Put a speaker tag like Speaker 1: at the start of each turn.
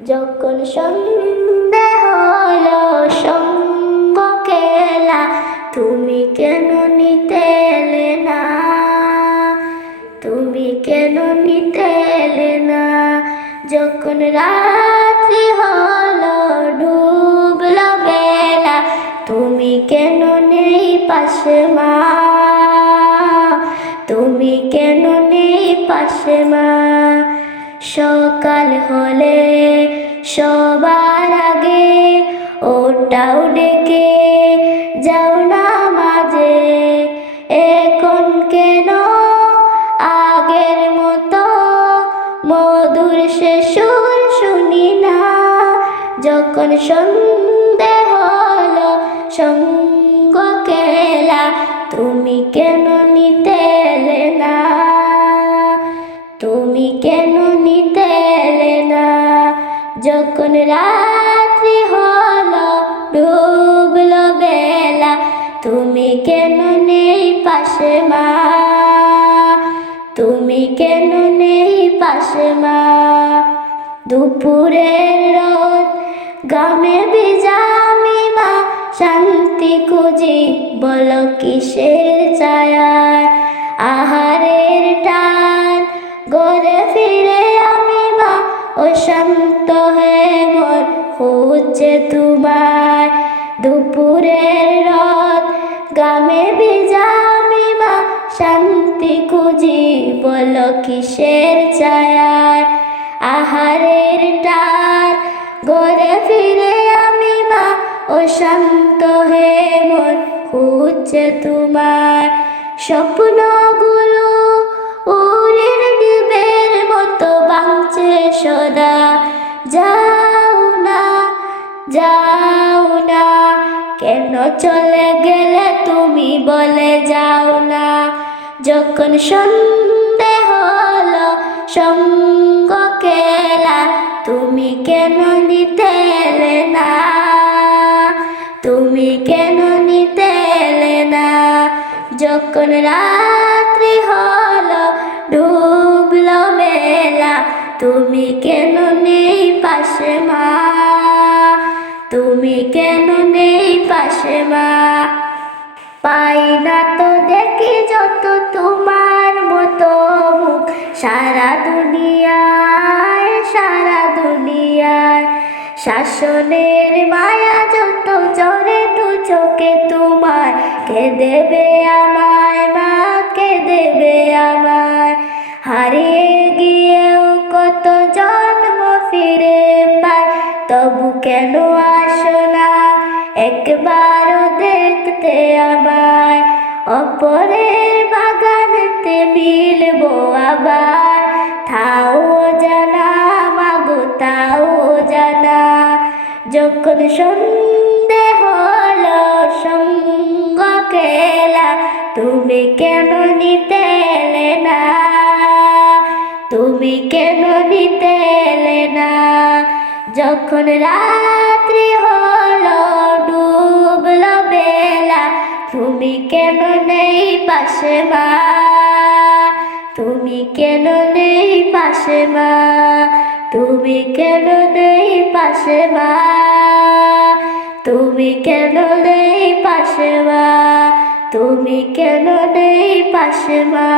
Speaker 1: যখন সন্ধে হলো, সঙ্গ কেলা। তুমি কেন নিতে এলে না? তুমি কেন নিতে এলে না? যখন রাত্রি হলো, ডুবলো বেলা, তুমি কেন নেই পাশে মা? তুমি কেন নেই পাশে মা? সকাল হলে সবার আগে ওটাও ডেকে যাও না মাঝে। এখন কেন আগের মতো মধুর সে সুর শুনি না? যখন সন্ধে হলো, সঙ্গ কেলা, তুমি কেন নিতে না? তুমি কেন নিতে যখন রাত্রি হলো, ডুবলো বেলা, তুমি কেন নেই পাশে মা? তুমি কেন নেই পাশে মা? দুপুরের রোদ গামে ভিজামি মা, শান্তি খুঁজি বলো কিসের ছায়ায় আহারের টান গড়ে ফিরে ও শান্ত হয়ে মন খুঁজছে তোমার। দুপুরের রথ গামে ভিজামি মা, শান্তি খুঁজি বলো কিসের ছায়ায়। আহারের টান গড়ে ফিরে আমি মা ও শান্ত হয়ে মন খুঁজছে তোমার। স্বপ্নগুলো সদা যাও না যাও না। কেন চলে গেলে তুমি বলে যাও না? যখন সন্ধে হলো সঙ্গ কেলা, তুমি কেন নিতে না? তুমি কেন নিতে না? যখন রাত্রি হলো তুমি কেন নেই পাশে মা? তুমি কেন নেই পাশে মা? পাই না তো দেখি যত তোমার মতো মুখ। সারা দুনিয়ায় সারা দুনিয়ায় শাসনের মায়া যত চরে দু চোখে তোমার। কে দেবে আমায় মা? কে দেবে আমায়? হারিয়ে কেন আসো না? একবারও দেখতে আমায়। অপরের বাগানেতে মিলবো আবার। থাও জানা, মাগো, তাও জানা। যখন সন্ধে হলো, সঙ্গ কেলা, তুমি কেন নিতে না? তুমি কেন নিতে না? যখন রাত্রি হলো, ডুবলো বেলা, তুমি কেন নেই পাশে মা? তুমি কেন নেই পাশে মা? তুমি কেন নেই পাশে মা? তুমি কেন নেই পাশে মা? তুমি কেন নেই পাশে মা?